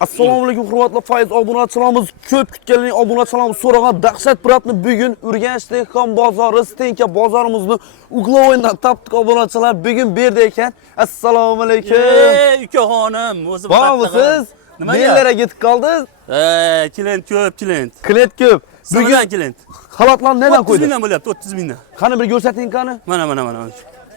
Assalomu alaykum hurmatli Fayz obunachilarimiz, ko'p kutganlik obunachilarimiz so'ragan dahshat biratni bugun Urganch dehqon bozori, Stenka bozorimizni Uglovoydan topdik obunachilar. Bugun berdi ekan. Assalomu alaykum. Ukaxonim, o'zi bormisiz? Nelarga ketib qoldingiz? Klient ko'p, klient. Klient ko'p. Bugun klient. Xalatlar nedan qo'ydi? 30 mingdan bo'lyapti, 30 mingdan. Qani bir ko'rsating qani? Mana.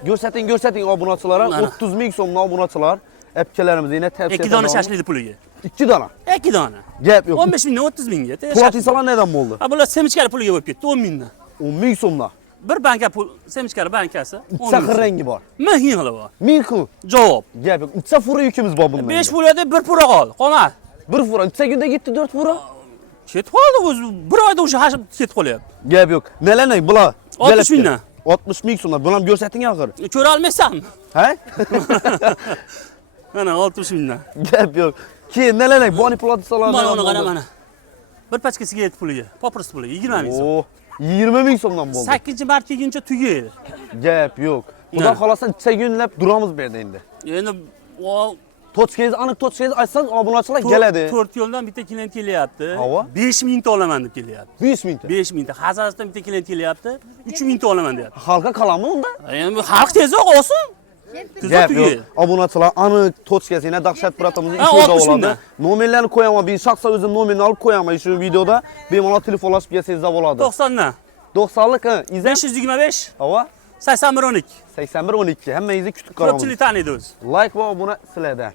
Ko'rsating obunachilar. 30 ming so'mdan obunachilar. Apkalarimiz yana tavsiya 2 dona shashlikni puliga. 2 dona. 2 dona. Gap yo'q. 15 mingdan 30 mingga. Platisalar nedan bo'ldi? Ha, bular semichkali puliga bo'lib ketdi, 10 mingdan. 10 ming so'mdan. Bir banka pul, semichkali bankasi. Chaqir rangi bor. Ming xili bor. 1000 xil. Javob. Gap yo'q. 3 fura yukimiz bor bunda. 5 pulada 1 pura qol. Qomat. 1 fura. 3 kunda ketdi 4 fura. Ketib qoldi o'zi. Bir oyda o'sha hashib ketib qolyapti. Gap yo'q. Nelanay bular? 60 mingdan. 60 ming so'mdan. Buni ham ko'rsating axir. Ko'ra olmaysanmi? Ha? Mana 60 mingdan. Gap yo'q. Keyin nelanay? Boni platisalar. Mana uni qara mana. Bir pachka sigaret puliga, popros puliga 20 ming so'm. O, 20 ming so'mdan bo'ldi. 8-mart kelguncha tugaydi. Gap yo'q. Xudo xolasa 3 kunlab duramiz bu yerda endi. Endi Tochkangiz, aniq tochkangiz aytsangiz obunachilar keladi. 4 yo'ldan bitta klient kelyapti. Havo? 5 mingta olaman deb kelyapti. 5 mingta. 5 mingta. Hazarasdan bitta klient kelyapti. 3 mingta olaman deyapti. Xalqqa qalammi unda? Endi xalq tezroq olsin. Gap yo'q. Obunachilar aniq tochkasi yana dahshat biratimizni ishida bo'ladi. Nomerlarni qo'yaman. Men shaxsan o'zim nomerni olib qo'yaman shu videoda. Bemalol telefonlashib kelsangiz bo'ladi. 90 dan. 90lik, 525. Havo? 8112. 8112. Hammangizni kutib qolaman. Ko'pchilik taniydi o'zi. Like va obuna sizlarda.